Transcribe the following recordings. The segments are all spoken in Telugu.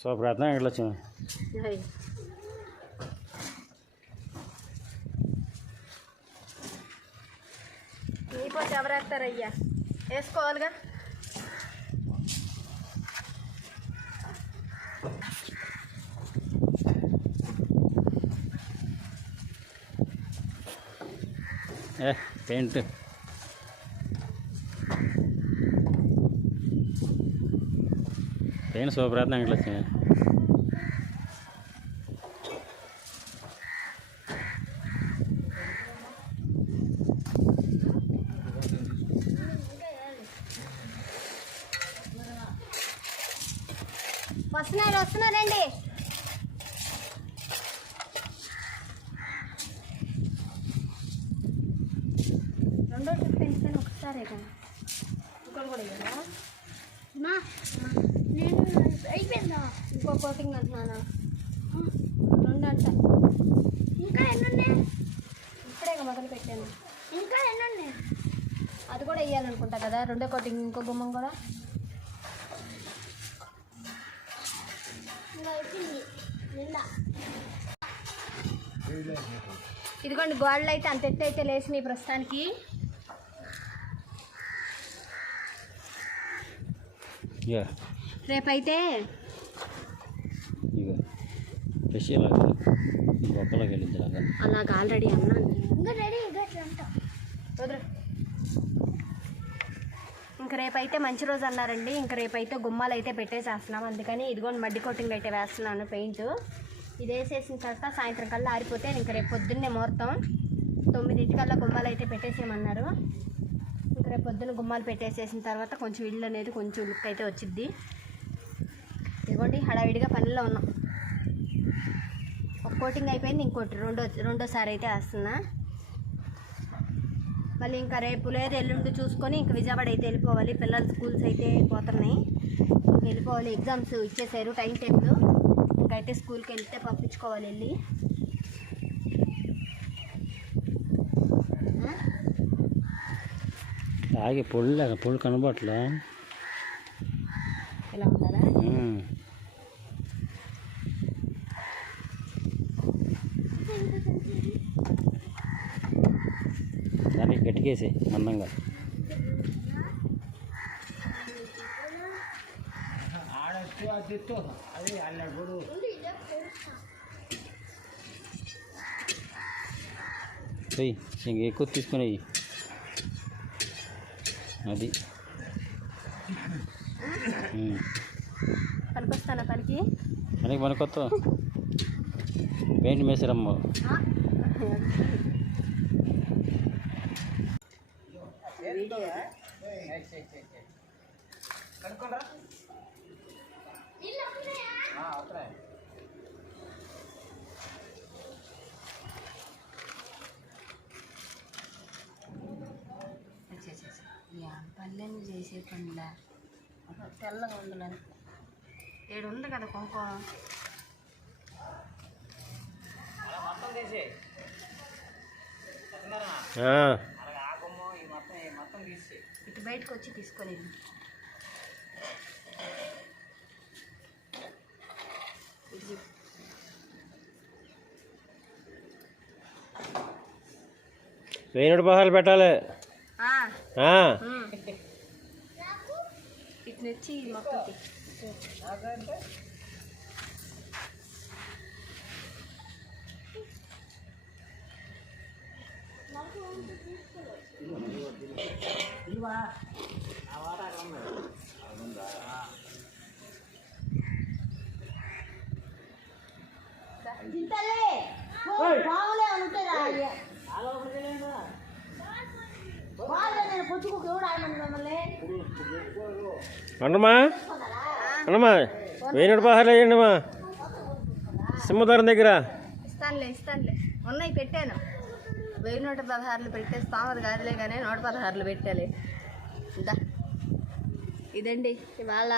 శుభ్రతం ఇట్లా వచ్చాము. నీపోతే ఎవరు వేస్తారయ్యా? వేసుకోవాలిగా. పెయింట్ శుభ్రతం ఇట్లా వచ్చాము. వస్తున్నారండి. రెండో ట్రిప్ పెంచుకొని ఒకసారి కదా ఇంకోటి కూడా ఇవ్వదా? నేను అయిపోయిందా? ఇంకో కోటింగ్ అంటున్నానా? రెండు అంట. ఇంకా ఎన్నున్నాయి? ఇప్పుడే మొదలు పెట్టాను. ఇంకా ఎన్నున్నాయి? అది కూడా వేయాలనుకుంటా కదా, రెండో కోటింగ్ ఇంకో గుమ్మం కూడా. ఇదిగోండి గోడలు అయితే అంత ఎత్తు అయితే లేచినాయి ప్రస్తుతానికి. రేపైతే అలాగ ఆల్రెడీ అన్నాను. ఇంక రేపైతే మంచి రోజు అన్నారండి. ఇంక రేపైతే గుమ్మాలు అయితే పెట్టేసేస్తున్నాం. అందుకని ఇదిగోండి మడ్డి కోటింగ్ అయితే వేస్తున్నాను పెయింట్. ఇది వేసేసిన తర్వాత సాయంత్రం కల్లా ఆరిపోతే ఇంక రేపు పొద్దున్నే ముహూర్తం 9 గుమ్మాలు అయితే పెట్టేసేయమన్నారు. ఇంక రేపు పొద్దున్న గుమ్మాలు పెట్టేసేసిన తర్వాత కొంచెం ఇల్లు అనేది కొంచెం లుక్ అయితే వచ్చిద్ది. ఇదిగోండి హడావిడిగా పనిలో ఉన్నాం. ఒక కోటింగ్ అయిపోయింది, ఇంకోటి రెండోసారి అయితే వేస్తున్నా. మళ్ళీ ఇంకా రేపు లేదు ఎల్లుండి చూసుకొని ఇంక విజయవాడ అయితే వెళ్ళిపోవాలి. పిల్లల స్కూల్స్ అయితే పోతున్నాయి, వెళ్ళిపోవాలి. ఎగ్జామ్స్ ఇచ్చేసారు, టైం టేబుల్. ఇంకైతే స్కూల్కి వెళ్తే పంపించుకోవాలి వెళ్ళి. ఆగి పొళ్ళు కనబట్లా ఎలా ఉండాలా? దానికి గట్టికేసి అందంగా. ఇంక ఎక్కువ తీసుకుని అది పనికొస్తానా? పనికి పనికొత్త పెయింట్ మేసారమ్మ. పల్లెని చేసే పనిలా తెల్లగా ఉండాలని ఏడు ఉంది కదా కుంకుమ. ఇటు బయటకు వచ్చి తీసుకొని వేణుడు పహాలు పెట్టాలి. ఇటు వచ్చి మొత్తం అన్నమా అన్నమా వేణుడు పహాలు వేయండిమా సింహద్వారం దగ్గర. ఇస్తానులే ఉన్నాయి, పెట్టాను. 1116 పెట్టేస్తామది కాదులే కానీ 116 పెట్టాలి. ఇదండి ఇవాళ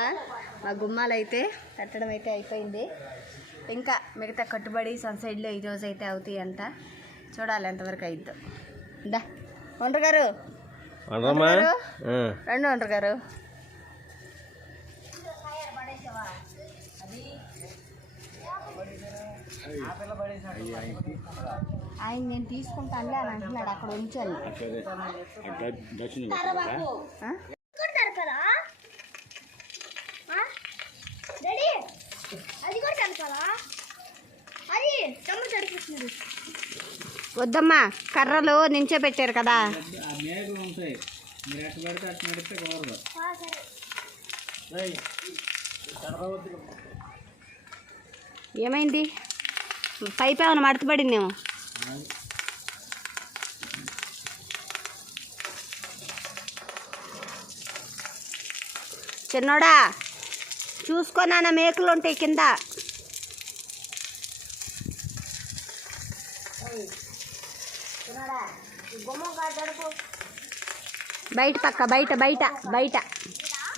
మా గుమ్మాలు అయితే కట్టడం అయితే అయిపోయింది. ఇంకా మిగతా కట్టుబడి సన్సైడ్లో ఈరోజు అయితే అవుతాయి అంట. చూడాలి ఎంతవరకు అయిద్దో. ఒండ్రు గారు రండి. ఒండ్రు గారు ఆయన నేను తీసుకుంటానులే అని అంటున్నాడు, అక్కడ ఉంచాను. వద్దమ్మా, కర్రలు నించో పెట్టారు కదా. ఏమైంది? పైపు ఏమైనా మడతపడిందేమో. చిన్నోడా చూసుకోనా, మేకులు ఉంటాయి కింద. బయట పక్క, బయట బయట బయట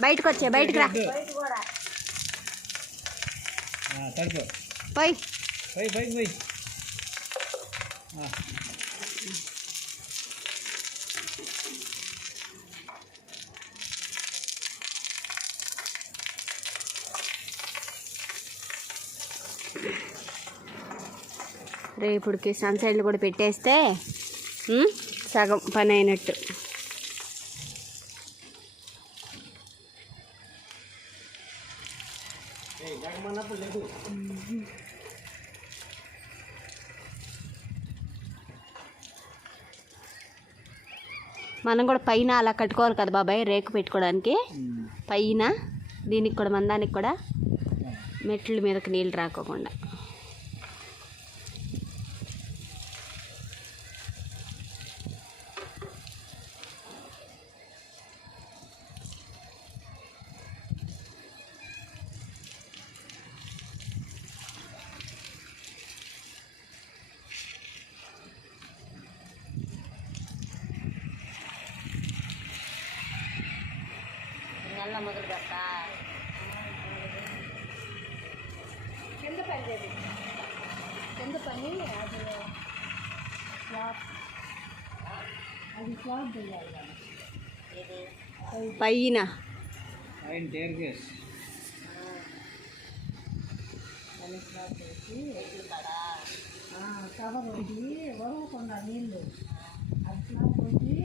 బయటకు వచ్చే, బయటకు రా. పోయి రేపుడికి సన్సైడ్లు కూడా పెట్టేస్తే సగం పని అయినట్టు. మనం కూడా పైన అలా కట్టుకోవాలి కదా బాబాయ్, రేకు పెట్టుకోవడానికి. పైన దీనికి కూడా, మందానికి కూడా మెట్ల మీదకి నీళ్ళు రాకోకుండా. మొదలు పెడతా కింద పని, కింద పని అది స్లాబ్ చేయాలి కదా. పైన స్లాబ్ చేసి కవర్ ఒకటి వదలకుండా నీళ్ళు అది స్లాబ్ వచ్చి